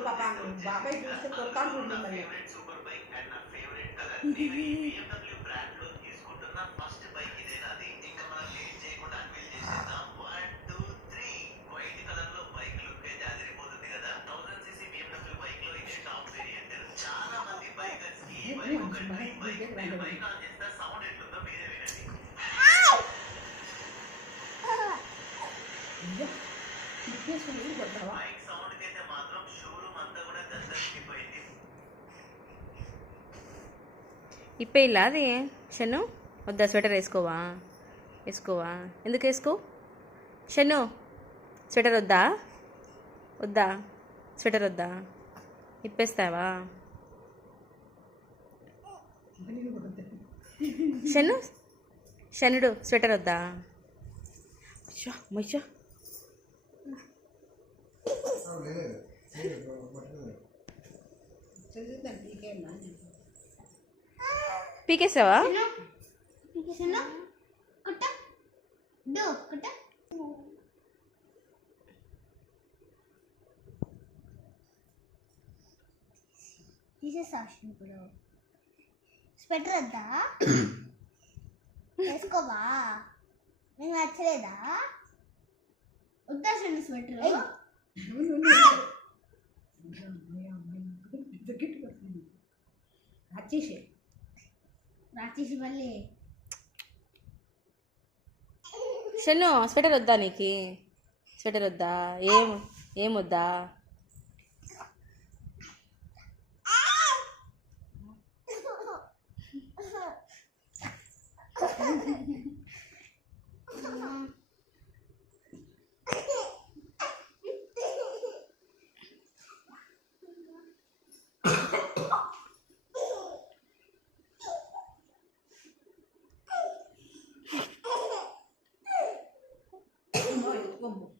చూడు పాప బాబాయ్ చూస్తే కొడతాను చూడు మిమ్మల్ని సూపర్ ఇప్పేయిలా అది షన్ను? వద్దా స్వెటర్ వేసుకోవా? వేసుకోవా? ఎందుకు వేసుకో? షన్ను స్వెటర్ వద్దా? వద్దా? స్వెటర్ వద్దా? ఇప్పేస్తావా? షన్ను షన్నుడు స్వెటర్ వద్దా? షా చదువుతాను నీకేనా పీకేసావా. తీసేసా ఇప్పుడు స్వెటర్ వద్దా వేసుకోవా నీకు నచ్చలేదా వద్దా చూడండి స్వెటర్ వచ్చేసి మళ్ళీ. షన్ను స్వెటర్ వద్దా నీకు? స్వెటర్ వద్దా? ఏం ఏం వద్దా? como?